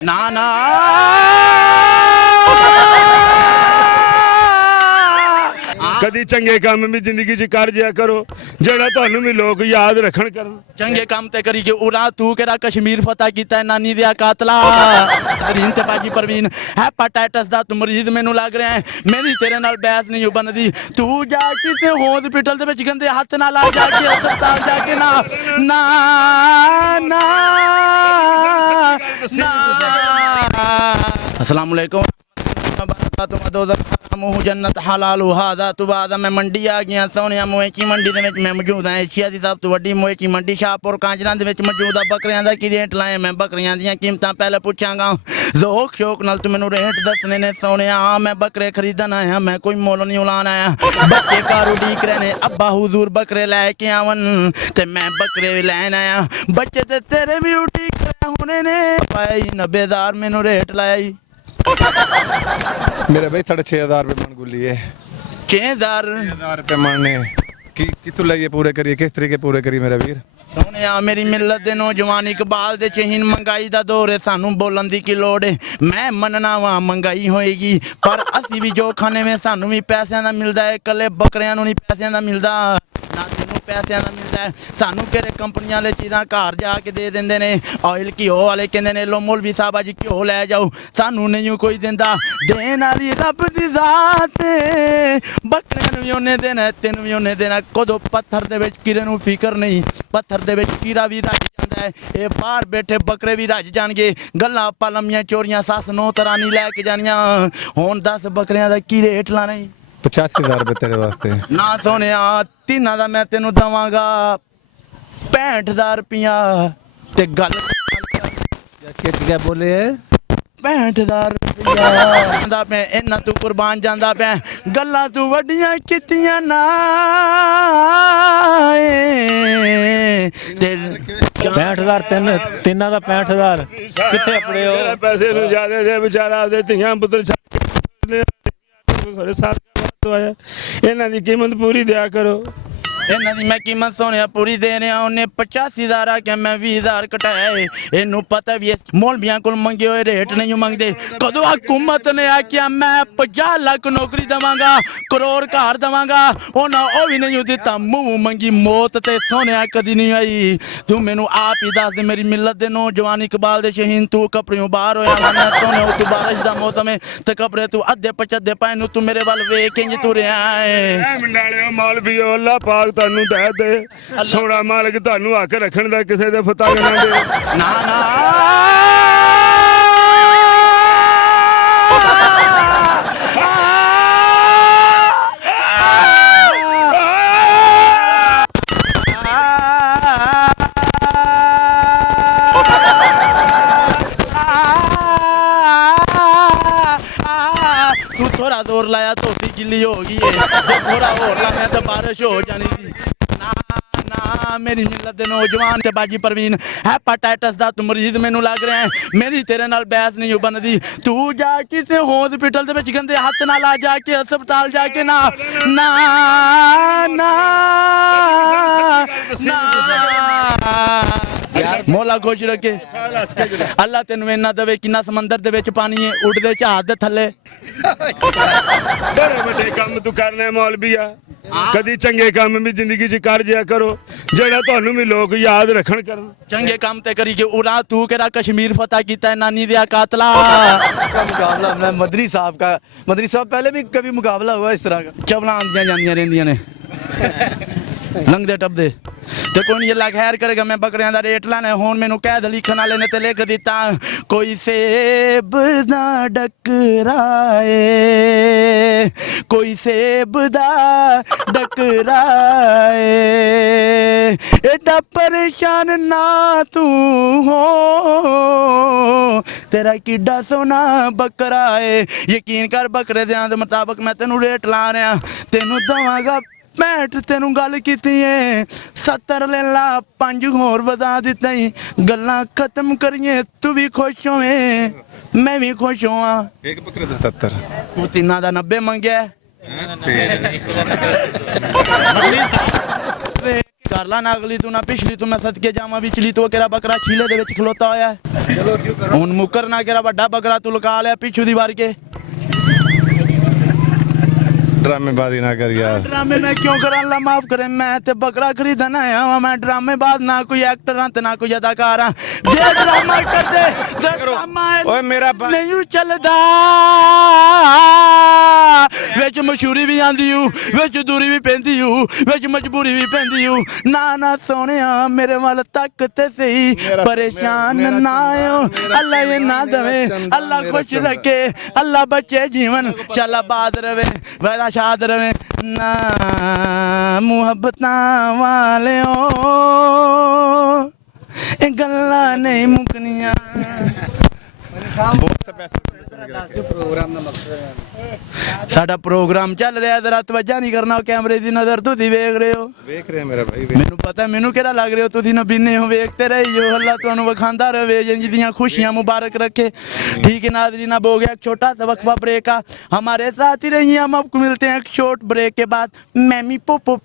ना ना कदी चंगे काम भी जिंदगी च कर जिया करो जेड़ा तुहानू भी लोग याद रखन करन। चंगे काम ते करी के उरा तू केड़ा कश्मीर फतह कीता है नानी दिया कातला रीन ते बाजी परवीन हेपेटाइटिस दा तू मरीज मैनू लग रहा है मेरी तेरे नाल बहस नहीं बनदी तू जा किते हॉस्पिटल दे विच गंदे हत्थ नाल आ जाके अस्पताल जाके ना ना ना ना अस्सलाम वालेकुम जन्नत हलाल हादा तो बाद मैं मंडी आ गया सोने मोएची मंडी दे विच मैं मौजूद हां एशिया दी सब तो वड्डी मोएची मंडी शाहपुर कांजरा दे विच मौजूद आ बकरियां दा की रेट लाए मैं बकरियां दी कीमतां पहले पूछांगा ज़ोक शौक नाल तू मैनू रेट दसने ने सोने मैं बकरे खरीदन आया मैं कोई मोल नहीं उलान आया बच्चे घर उड़ीक रहे ने अब्बा हुजूर बकरे लैके आवन ते मैं बकरे लैन आया बच्चे ते तेरे भी उड़ीक रहे होने ने भाई 90,000 मैनू रेट लाया मेरे भाई 6,500 रुपये मन गुल्ली है 6,000 रुपये मन ने कितों लगे पूरे करिए किस तरीके पूरे करिए मेरा वीर सोने मेरी मिलत दे नौजवान इकबाल दे चहीन मंगाई दा दौर है सानू बोलन दी की लोड़ है मैं मनना वा मंगाई होएगी पर असी भी जो खाने में सानू भी पैसों का मिलता है कले बकरियां नूं नहीं पैसों का मिलता ना तेनू पैसों का मिलता है सानू किहड़े कंपनियां वाले चीज़ां घर जाके दे देंदे ने ऑयल घिओ वाले कहंदे ने लो मौलवी साहब अज घिओ लै जाओ सानू नहीं कोई दिंदा देन वाली रब दी जात बकरियां नूं भी उन्ने देना तेनू भी उन्ने देना कदों पत्थर दे विच कीड़े नूं फिकर नहीं पत्थर दे विच कीड़ा भी रज जांदा है ये बाहर बैठे बकरे भी रज जाणगे गल्लां आपां लम्मियां चोरियां सस नौ तरानी लैके जानियां हुण 10 बकरियां दा की रेट लाना 85,000 रुपये तेरे वास्ते ना सोने तीना दा मैं तेनू दवांगा 65,000 रुपया ते गल क्या बोले 65,000 रुपया मैं इन्ना तू कुर्बान जांदा पे गल्लां तू वड्डियां कीतियां ना 65,000 ਤਿੰਨਾਂ ਦਾ 65,000 ਕਿੱਥੇ ਆਪਣੇ ਹੋ पैसे नूं ज्यादा दे बेचारा आपदे धियां पुत्तर छड्ड साथ आया इन्हां दी कीमत पूरी दिया करो इन्हां दी मैं कीमत सोने पूरी दे रहा उन्हें 85,000 आख्या मैं 20,000 घटाया है इनू पता भी है मौलवियां को मंगे हुए रेट नहीं मंगते कदों हुकूमत ने आख्या मैं 50 लाख नौकरी देवांगा करोड़ घर देवांगा उन्हें वो भी नहीं दिता मुंह मंगी मौत ते सोने कदी नहीं आई तू मैनू आप ही दस दे मेरी मिलत दे नौजवान इकबाल दे शहीन तू कपड़ियों बाहर होया मैं सोने तू बारिश का मौसम है ते कपड़े तू अद्धे पचदे पाए तू मेरे वाल वेख इंज तू रहा है मंडाले मौलवी अल्लाह पाक ਤੁਹਾਨੂੰ दे दे सोना मालिक ਤੁਹਾਨੂੰ हक रखन दा किसे दे फता ना दे ना ना तू थोड़ा जोर लाया धोती गिल्ली हो गई है जो थोड़ा और लाया तो बारिश हो जानी थी ना ना मेरी मिलत दे नौजवान ते बाजी परवीन हेपेटाइटिस दा तू मरीज मैनू लग रहा है मेरी तेरे नाल बहस नहीं बनदी तू जा किते हॉस्पिटल दे विच गंदे हत्थ नाल आ जाके अस्पताल जाके ना ना ना ना मौला खुश रखे अल्लाह तेन इन्ना दवे किन्ना समंदर दे विच पानी है उड़दे जहाज दे थल्ले बड़े बड़े काम तू करने मौलविया कदी चंगे काम भी जिंदगी च कर जिया करो जेड़ा तुहानू भी लोग याद रखन करन चंगे काम ते करी के उरा तू केड़ा कश्मीर फतह कीता है नानी दिया कातला का मुकाबला हमने मदनी साहब पहले भी कभी मुकाबला हुआ इस तरह का चवलां आंदियां जांदियां रहिंदियां ने लंघदे टपदे ते कोई नहीं अल्लाह खैर करेगा मैं बकरियां दा रेट लाना हुण मैनू कैद लिखण वाले ने ते लिख दिता कोई सेब दा डकराए कोई सेब दा डकराए एडा परेशान ना तू हो तेरा किड्डा सोना बकरा है यकीन कर बकरे दे मुताबिक मैं तेनू रेट ला रहा तेनू दवांगा 65 तेनू गल कीती है 70 ले ला 5 होर वधा दिता ही गल्लां खत्म करिए तू भी खुश होवे मैं भी खुश होवां एक बकरे दा 70 तू तीना दा 90 मंगया ਕਰ ਲਾ ਨਾ ਅਗਲੀ ਤੂੰ ਨਾ ਪਿਛਲੀ ਤੂੰ ਮੈਂ ਸਦਕੇ ਜਾਵਾਂ ਵਿਚਲੀ ਤੂੰ ਕਿਹੜਾ ਬੱਕਰਾ ਛੀਲੇ ਦੇ ਵਿੱਚ ਖਲੋਤਾ ਹੋਇਆ ਚਲੋ ਕਿਉਂ ਕਰੋ ਹੁਣ ਮੁੱਕਰ ਨਾ ਕਿਹੜਾ ਵੱਡਾ ਬੱਕਰਾ ਤੂੰ ਲੁਕਾ ਲਿਆ ਪਿੱਛੂ ਦੀ ਵਾਰ ਕੇ ड्रामेबाजी ना कर यार। ड्रामे मैं क्यों करा ला माफ करे मैं ते बकरा खरीदन आया हूं मैं ड्रामेबाज ना कोई एक्टर हां ते ना कोई अदाकार हां जे ड्रामा कर दे ड्रामा ओए मेरा नहीं चलदा विच मशहूरी भी आंदी हूं विच दूरी भी पैंदी हूं विच मजबूरी भी पैंदी हूं ना ना सोनिया मेरे वाल तक ते सही परेशान ना आयो अल्लाह ये ना दवे अल्लाह खुश रखे अल्लाह बचे जीवन चल आबाद रवे वाला शाद रवे ना मुहब्बतां वालियो ए गल्लां नहीं मुकनियां ਸਾਡਾ ਪ੍ਰੋਗਰਾਮ ਚੱਲ ਰਿਹਾ ਜ਼ਰਾ ਤਵੱਜਾ ਨਹੀਂ ਕਰਨਾ ਕੈਮਰੇ ਦੀ ਨਜ਼ਰ ਤੁਸੀਂ ਵੇਖ ਰਹੇ ਹੋ देख रहे हैं मेरा भाई ਮੈਨੂੰ ਪਤਾ ਮੈਨੂੰ ਕਿਹੜਾ ਲੱਗ ਰਿਹਾ ਤੁਸੀਂ ਨਬੀਨੇ ਹੋ ਵੇਖਤੇ ਰਹੀਓ ਅੱਲਾ ਤੁਹਾਨੂੰ ਵਿਖਾਉਂਦਾ ਰਵੇ ਜਿੰਜ ਦੀਆਂ ਖੁਸ਼ੀਆਂ ਮੁਬਾਰਕ रखे ठीक है नाज़रीन अब हो गया एक छोटा सा वक्फा ब्रेक का हमारे साथ ही रहिए हम आपको मिलते हैं एक शॉर्ट ब्रेक के बाद मैमी पोपो